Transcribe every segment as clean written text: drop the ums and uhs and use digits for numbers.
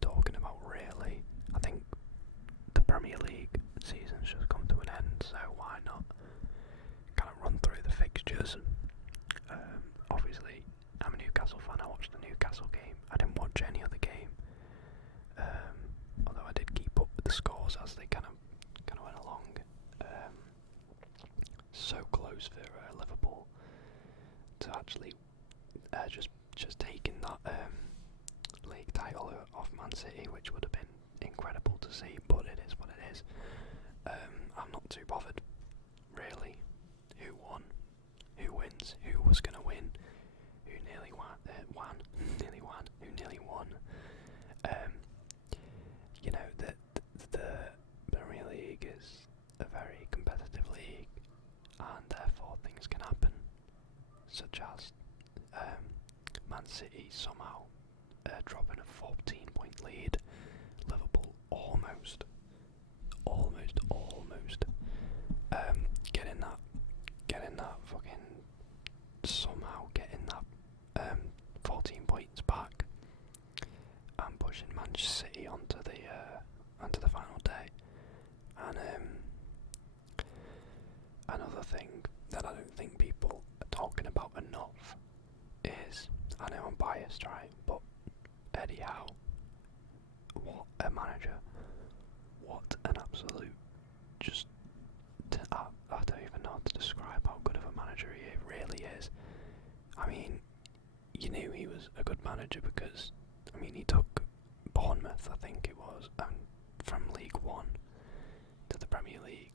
talking about really. I think the Premier League season's just come to an end, so why not kind of run through the fixtures. Obviously, I'm a Newcastle fan. I watched the Newcastle game. I didn't watch any other game, although I did keep up with the scores as they kind of went along. So close for Liverpool to actually just taking that league title off Man City, which would have been incredible to see, but it is what it is. I'm not too bothered, really. Who won? Who wins? Who was going to win? Who nearly won? Who nearly won? You know, the Premier League is a very competitive league, and therefore things can happen, such as Man City somehow dropping a 14-point lead, Liverpool almost getting that fucking somehow getting that 14 points back and pushing Manchester City onto the final day. And another thing that I don't think people are talking about enough is, I know I'm biased, right, but Eddie Howe, what a manager, what an absolute, just, I don't even know how to describe how good of a manager he really is. I mean, you knew he was a good manager because, I mean, he took Bournemouth, I think it was, from League One to the Premier League.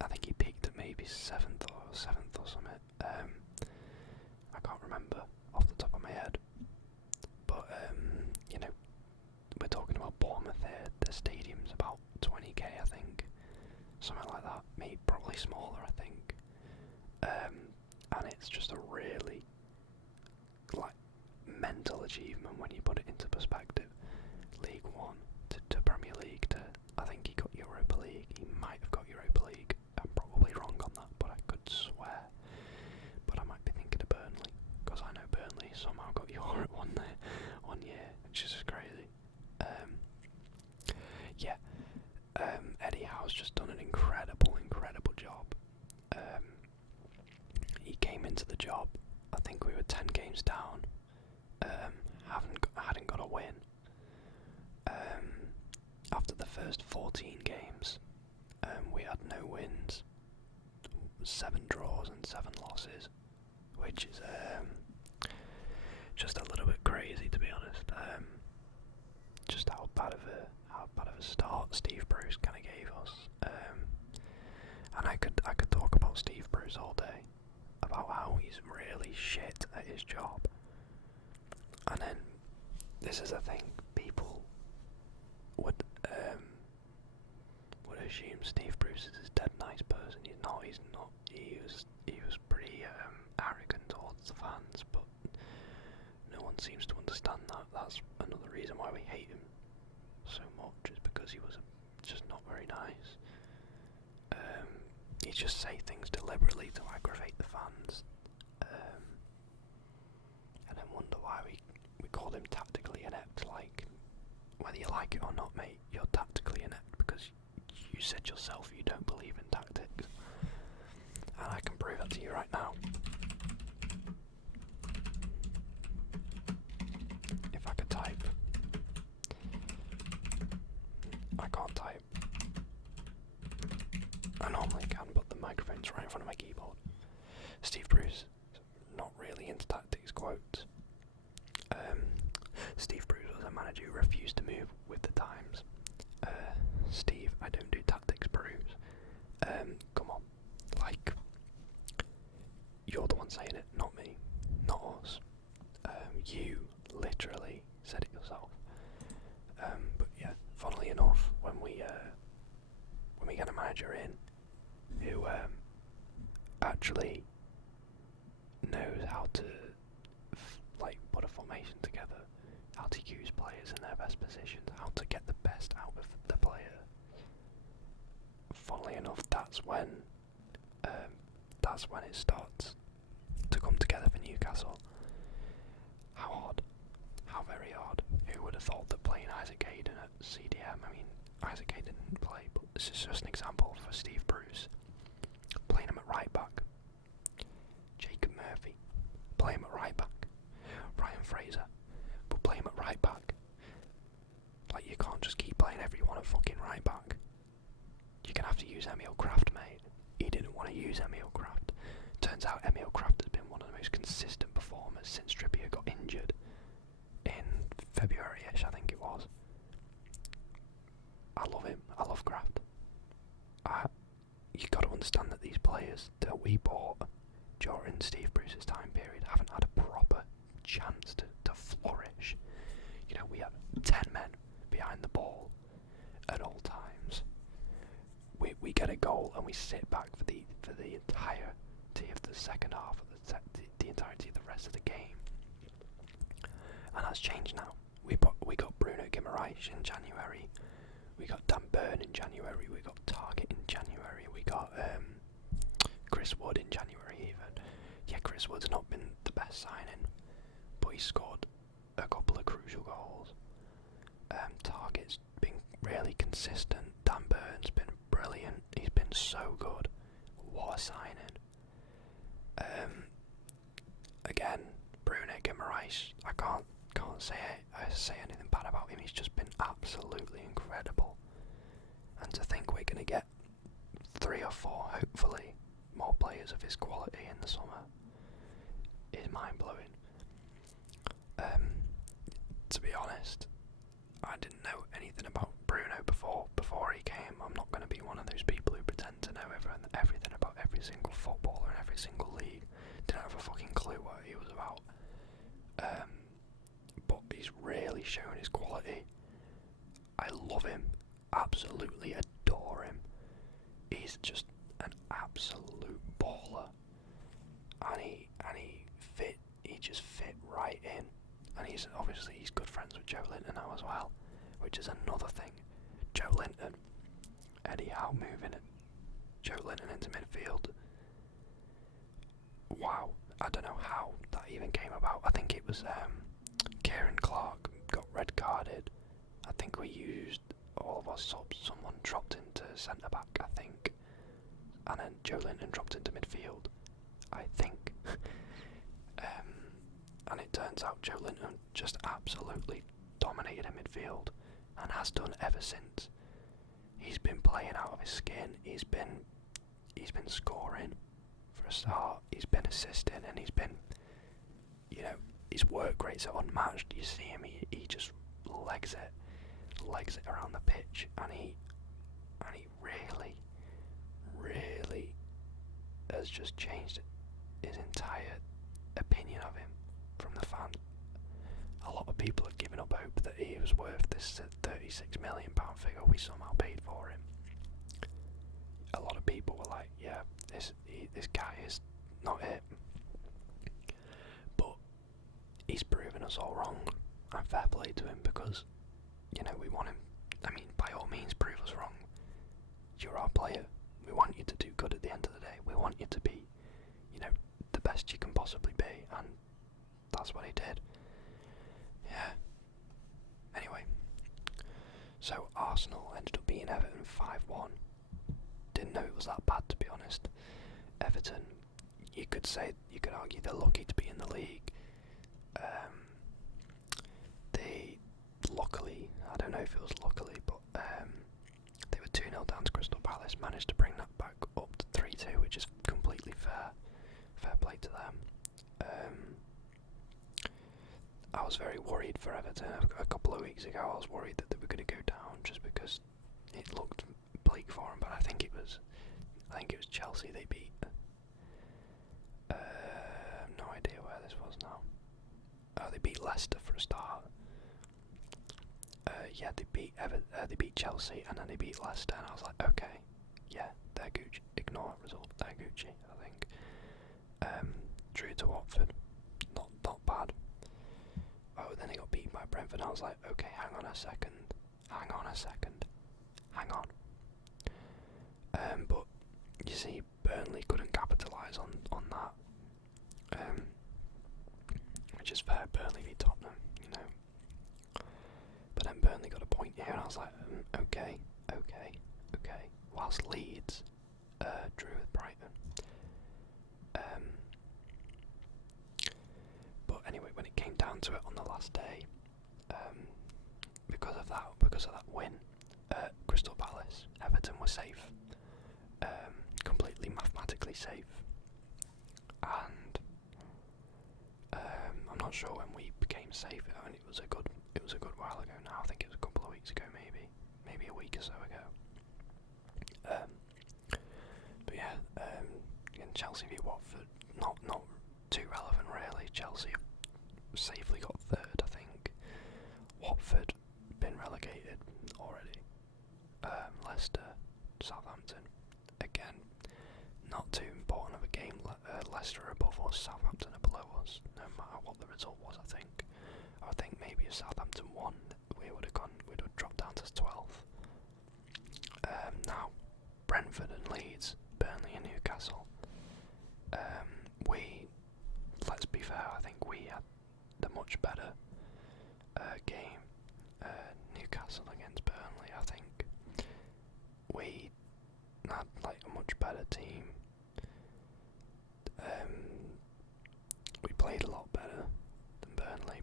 I think he peaked at maybe 7th or something. I can't remember off the top of my head. But, you know, we're talking about Bournemouth here. The stadium's about 20k, I think. Something like that. Maybe probably smaller, I think. And it's just a really, like, mental achievement when you put it into perspective. League One to Premier League to, I think he got Europa League. He might have got Europa League. I'm probably wrong on that, but I could swear. But I might be thinking of Burnley, because I know Burnley somehow got Europe one year, which is crazy. Eddie Howe's just done an incredible job. He came into the job, I think we were 10 games down, hadn't got a win. After the first 14 games, we had no wins, 7 draws and 7 losses, which is just a little bit crazy, to be honest. Just how bad of a start Steve Bruce kind of gave us. And I could talk about Steve Bruce all day, about how he's really shit at his job. And then this is the thing, people would assume Steve Bruce is a dead nice person. He's not. He was pretty arrogant towards the fans, but no one seems to understand that. That's another reason why we hate him so much, is because he was just not very nice. He'd just say things deliberately to aggravate the fans, and then wonder why we called him tactically inept. Like, whether you like it or not, mate, you're tactically inept because you said yourself you don't believe in tactics, and I can prove that to you right now. If I could type. I can't type. I normally can, but the microphone's right in front of my keyboard. Steve Bruce, not really into tactics quotes. Steve Bruce was a manager who refused to move with the times. Steve, I don't do tactics, Bruce. Come on. Like, you're the one saying it, not me. Not us. You literally said it yourself. But yeah, funnily enough, when we get a manager in who actually knows how to put a formation together, how to use players in their best positions, how to get the best out of the player, funnily enough, that's when it starts to come together for Newcastle. How odd. How very odd. Who would have thought that playing Isaac Hayden at CDM. I mean, Isaac Hayden didn't play, but this is just an example for Steve Bruce. Playing him at right back. Jacob Murphy, play him at right back. Ryan Fraser, but play him at right back. Like, you can't just keep playing everyone at fucking right back. You're gonna have to use Emil Kraft, mate. He didn't want to use Emil Kraft. Turns out Emil Kraft has been one of the most consistent performers since Trippier got injured in February-ish, I think it was. I love him. I love Kraft. You got to understand that these players that we bought during Steve Bruce's time period haven't had a proper chance to flourish. You know, we had 10 men behind the ball at all times. We get a goal and we sit back for the entirety of the second half of the entirety of the rest of the game. And that's changed now. We got Bruno Guimaraes in January. We got Dan Burn in January. We got Target in January. We got Chris Wood in January even. Yeah, Chris Wood's not been the best signing, but he scored a couple of crucial goals. Target's been really consistent. Dan Burn's been brilliant. He's been so good. What a signing. Again, Bruno Guimaraes, I can't say anything bad about him. He's just been absolutely incredible. And to think we're going to get 3 or 4, hopefully, more players of his quality in the summer is mind-blowing. To be honest, I didn't know anything about Bruno before he came. I'm not going to be one of those people who pretend to know everything about every single footballer in every single league. Didn't have a fucking clue what he was about. But he's really shown his quality. I love him. Absolutely adore him. He's just an absolute baller. And he just fit right in. And he's good friends with Joe Linton now as well, which is another thing. Joe Linton, Eddie Howe moving Joe Linton into midfield. Wow, I don't know how that even came about. I think it was Kieran Clark got red carded. I think we used all of our subs. Someone dropped into centre back, I think, and then Joe Linton dropped into midfield, I think. And it turns out Joe Linton just absolutely dominated in midfield and has done ever since. He's been playing out of his skin. He's been scoring for a start. He's been assisting, and he's been, you know, his work rates are unmatched. You see him, he just legs it around the pitch, and he really has just changed his entire opinion of him from the fans. A lot of people have given up hope that he was worth this £36 million figure we somehow paid for him. A lot of people were like, yeah, this guy is not it. But he's proven us all wrong, and fair play to him, because, you know, we want him. I mean, by all means, prove us wrong. You're our player. We want you to do good at the end of the day. We want you to be, you know, the best you can possibly be, and that's what he did. Yeah. Anyway, so Arsenal ended up beating Everton 5-1. Didn't know it was that bad, to be honest. Everton, you could argue they're lucky to be in the league. They luckily, I don't know if it was luckily, but they were 2-0 down to Crystal Palace, managed to bring that back up to 3-2, which is completely fair. Fair play to them. I was very worried for Everton a couple of weeks ago. I was worried that they were going to go down just because it looked bleak for them, but I think it was Chelsea they beat. No idea where this was now. Oh, they beat Leicester for a start. Yeah, they beat Chelsea, and then they beat Leicester, and I was like, okay, yeah, they're Gucci. Ignore that result. They're Gucci, I think. Drew to Watford, not bad. Oh, then they got beaten by Brentford, and I was like, okay, hang on a second. But you see, Burnley couldn't capitalise on that. Which is fair. Burnley v Tottenham, you know. But then Burnley got yeah, and I was like, okay. Whilst Leeds drew with Brighton. But anyway, when it came down to it on the last day, because of that win, Crystal Palace, Everton were safe, completely mathematically safe, and I'm not sure when we became safe. I mean, it was a good while ago now. I think it was a couple of weeks ago, maybe a week or so ago. But yeah, again, Chelsea v Watford, not too relevant really. Chelsea safely got third, I think. Watford been relegated already. Leicester, Southampton, again, not too important of a game. Leicester are above us, Southampton are below us, no matter what the result was. I think maybe if Southampton won, we'd have dropped down to 12th. Now, Brentford and Leeds, Burnley and Newcastle. Let's be fair, I think we had the much better game. Newcastle against Burnley, I think we had like a much better team. We played a lot better than Burnley.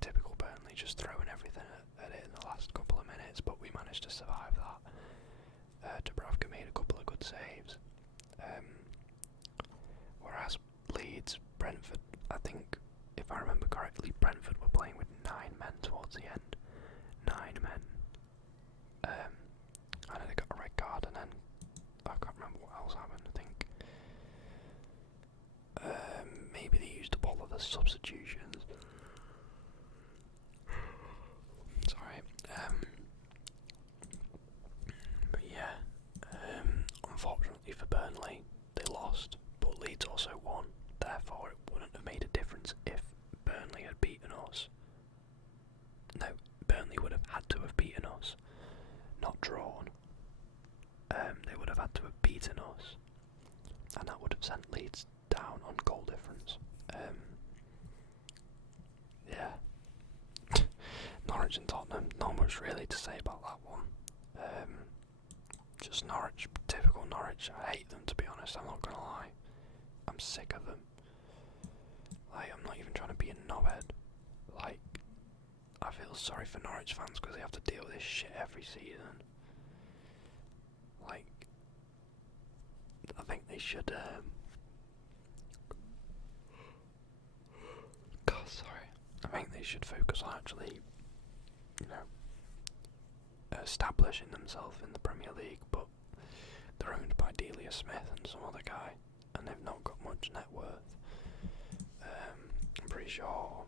Typical Burnley, just throwing everything at it in the last couple of minutes, but we managed to survive that. Dubravka made a couple of good saves. Whereas Leeds, Brentford, I think, if I remember correctly, Brentford were playing with 9 men towards the end. 9 men. I know they got a red card, and then I can't remember what else happened. I think maybe they used up all of the substitutions. Sorry. But yeah, unfortunately for Burnley, they lost, but Leeds also won. Therefore, it wouldn't have made a difference if Burnley had beaten us. No, Burnley would have had to have beaten us, not drawn. They would have had to have beaten us, and that would have sent Leeds down on goal difference. Yeah. Norwich and Tottenham, not much really to say about that one. Just Norwich, typical Norwich. I hate them, to be honest, I'm not gonna lie. I'm sick of them. Like, I'm not even trying to be a knobhead. Like, I feel sorry for Norwich fans because they have to deal with this shit every season. Like, I think they should, God, sorry. I think they should focus on actually, establishing themselves in the Premier League, but they're owned by Delia Smith and some other guy, and they've not got much net worth. I'm pretty sure.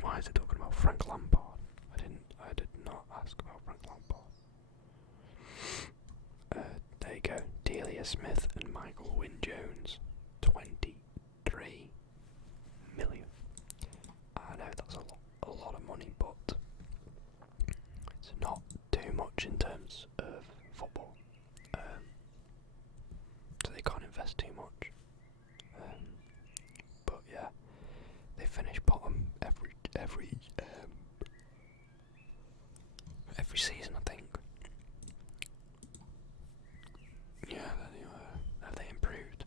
Why is it talking about Frank Lampard? I did not ask about Frank Lampard. There you go. Delia Smith and Michael Wynne-Jones, 23 million. I know that's a lot of money, but it's not too much in terms of football. So they can't invest too much. But yeah, they finish bottom every season, I think. Yeah, have they improved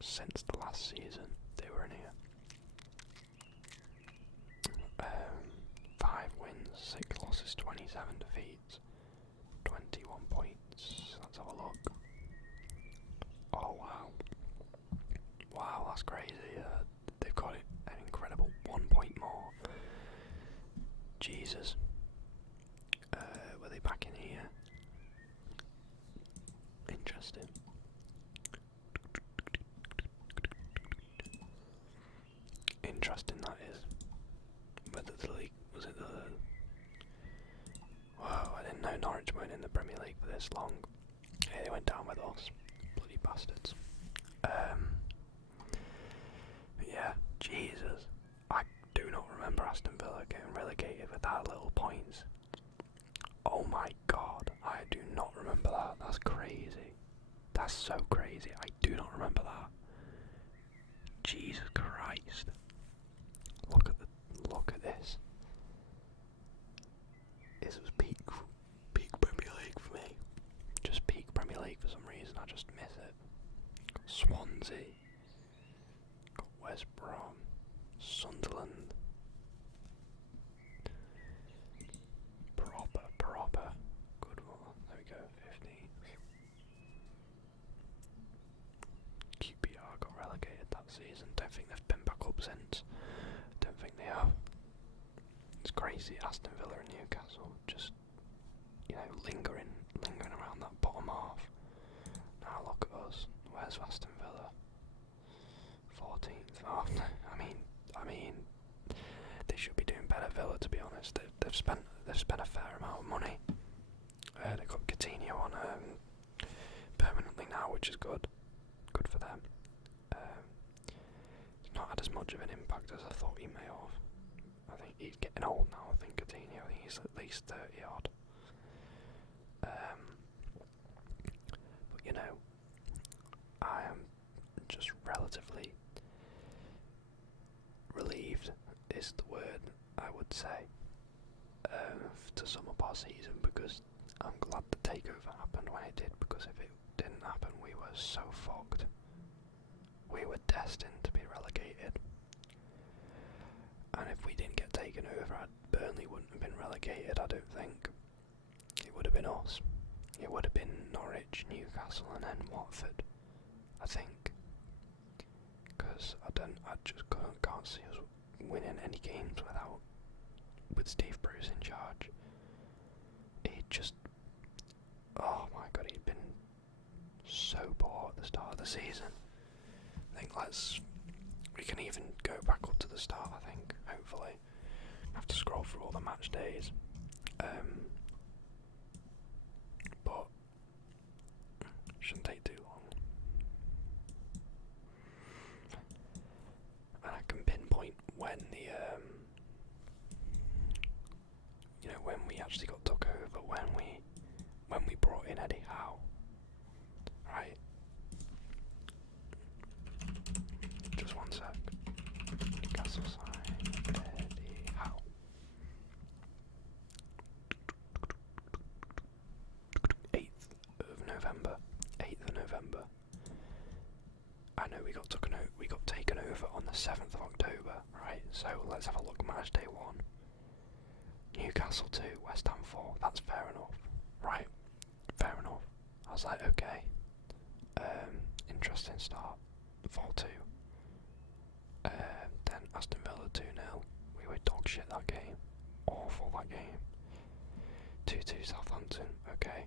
since the last season they were in here? 5 wins, 6 losses, 27 defeats, 21 points. Let's have a look. Oh wow. Wow, that's crazy. They've got an incredible 1 point more. Jesus. Were they back in here? Interesting. Interesting that is. Whether the league was it the? Whoa! I didn't know Norwich weren't in the Premier League for this long. Yeah, they went down with us. Bloody bastards. Yeah, Jesus. I do not remember Aston Villa getting relegated with that little points. Oh my God, I do not remember that. That's so crazy. I do not remember that. Jesus Christ. Look at this. This was peak Premier League for me. Just peak Premier League for some reason. I just miss it. Got Swansea. Got West Brom. Sunderland. Proper. Good one. There we go. 15. QPR got relegated that season. Don't think they've been back up since. Don't think they have. It's crazy. Aston Villa and Newcastle just, lingering around that bottom half. Now look at us. Where's Aston Villa? 14th. Oh, I mean, they should be doing better. Villa, to be honest. They've spent a fair amount of money. They've got Coutinho on permanently now, which is good. Good for them. He's not had as much of an impact as I thought he may have. I think he's getting old now. I think Coutinho. I think he's at least 30 odd. But I am just relatively relieved is the word I would say to sum up our season, because I'm glad the takeover happened when it did, because if it didn't happen we were so fucked. We were destined to be relegated, and if we didn't get taken over, Burnley wouldn't have been relegated. I don't think it would have been us. It would have been Norwich, Newcastle, and then Watford, I think, because I just can't see us winning any games with Steve Bruce in charge. Oh my god, he'd been so poor at the start of the season. I think we can even go back up to the start, I think, hopefully. I have to scroll through all the match days. But shouldn't take too long. And I can pinpoint when when we actually got took over, when we brought in Eddie Howe. Right. Just one sec. Newcastle signed Eddie Howe. 8th of November. I know we got taken over on the 7th of October, right? So let's have a look. Match day 1. Newcastle 2, West Ham 4. That's fair enough. Right. Fair enough. I was like, okay. Interesting start. 4-2. Then Aston Villa 2-0. We were dog shit that game. Awful that game. 2-2 Southampton. Okay.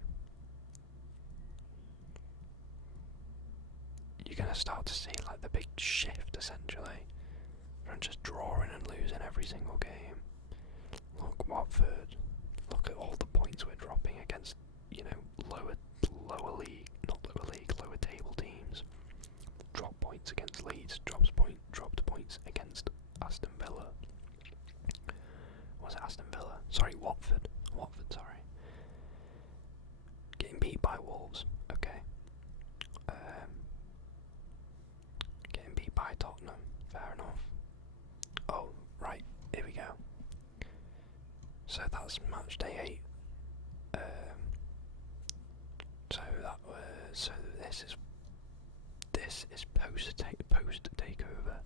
You're going to start to see like the big shift, essentially, from just drawing and losing every single game. Look, Watford. Look at all the points we're dropping against, lower table teams. Drop points against Leeds. Dropped points against Aston Villa. Was it Aston Villa? Sorry, Watford. Sorry. Getting beat by Wolves. Okay. Getting beat by Tottenham. Fair enough. Oh, right. Here we go. So that's match day 8. So this is post takeover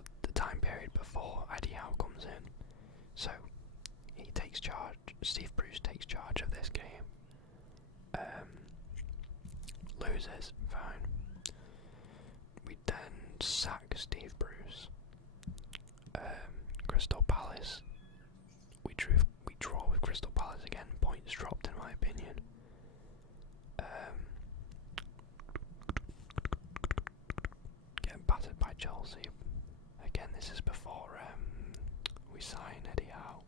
/ the time period before Eddie Howe comes in. So he takes charge. Steve Bruce takes charge of this game. Loses, fine. We then sack Steve Bruce. Crystal Palace. We draw with Crystal Palace again. Points dropped, in my opinion. Getting battered by Chelsea. Again, this is before we sign Eddie Howe.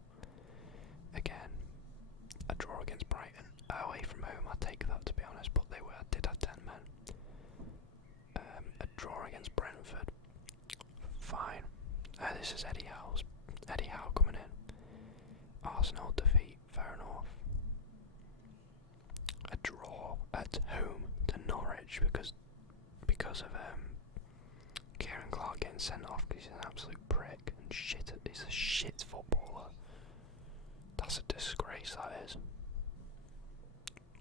Again, a draw against Brighton. Away from home, I take that, to be honest, but they did have 10 men. A draw against Brentford. Fine. This is Eddie Howe coming in. Arsenal defeat. fair enough. A draw at home to Norwich because of Kieran Clark getting sent off because he's an absolute prick and shit. He's a shit footballer. That's a disgrace, that is.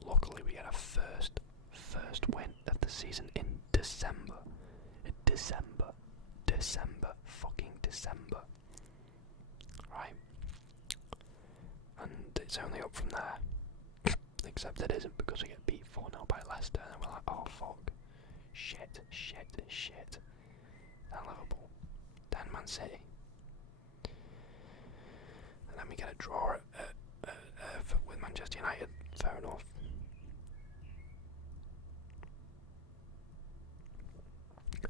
Luckily, we get a first win of the season in December. Fucking December. Right? And it's only up from there. Except it isn't, because we get beat 4-0 by Leicester, and we're like, oh fuck. Shit. Then Liverpool. Then Man City. And then we get a draw with Manchester United. Fair enough.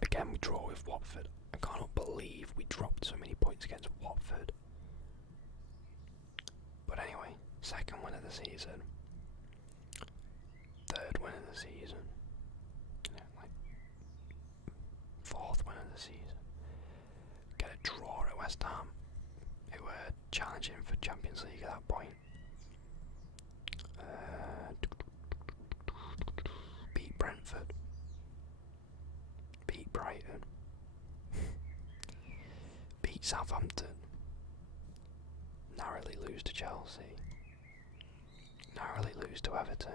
Again, we draw with Watford. I cannot believe we dropped so many points against Watford. But anyway, second win of the season. Third win of the season. Fourth win of the season. Get a draw at West Ham, who were challenging for Champions League at that point. Beat Brentford. Beat Brighton. Beat Southampton. Narrowly lose to Chelsea. Narrowly lose to Everton.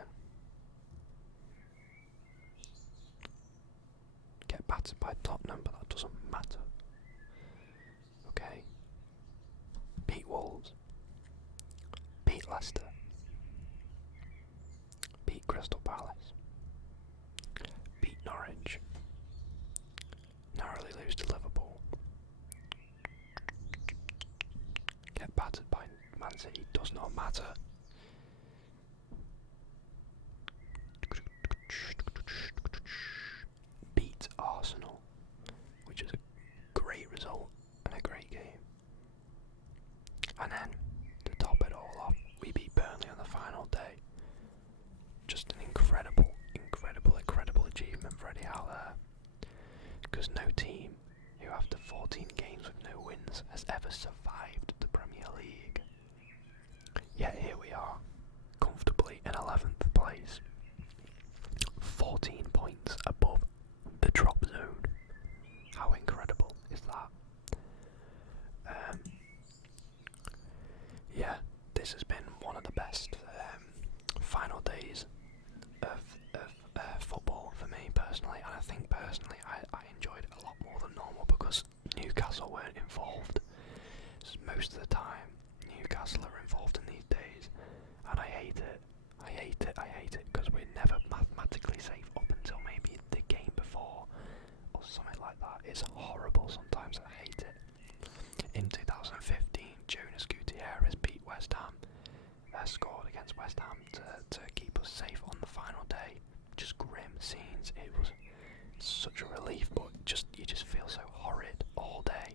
Get battered by Tottenham, but that doesn't matter. Okay. Beat Wolves. Beat Leicester. Beat Crystal Palace. Beat Norwich. Narrowly lose to Liverpool. Get battered by Man City, does not matter. Beat Arsenal, which is a great result and a great game. And then, to top it all off, we beat Burnley on the final day. Just an incredible achievement for Eddie Howe there. Because no team who after 14 games with no wins has ever survived the Premier League. Yet here we are, comfortably in 11th place. 14 points above the drop zone. How incredible is that? Yeah, this has been one of the best final days of football for me personally, and I think personally I enjoyed it a lot more than normal because Newcastle weren't involved. Most of the time Newcastle are involved in these days, and I hate it because we're never mathematically safe up until maybe the game before or something like that. It's horrible sometimes, I hate it. In 2015, Jonas Gutierrez beat West Ham, scored against West Ham to keep us safe on the final day. Just grim scenes. It was such a relief, but you just feel so horrid all day.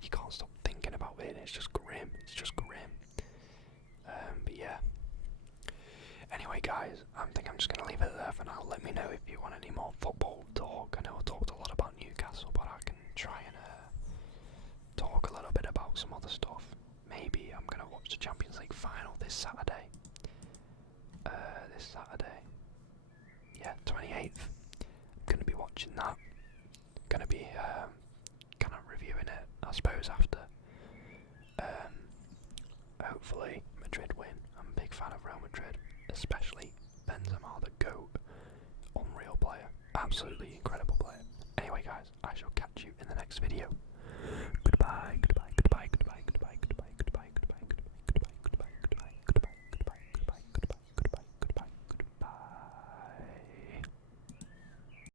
You can't stop thinking about it. It's just grim. But yeah. Anyway, guys, I think I'm just gonna leave it there for now. Let me know if you want any more football talk. I know I talked a lot about Newcastle, but I can try and talk a little bit about some other stuff. Maybe I'm gonna watch the Champions League final this Saturday. Yeah, 28th. I'm gonna be watching that. Gonna be kind of reviewing it, I suppose, after. Hopefully Madrid win. I'm a big fan of Real Madrid, especially Benzema, the GOAT. Unreal player, absolutely incredible player. Anyway, guys, I shall catch you in the next video.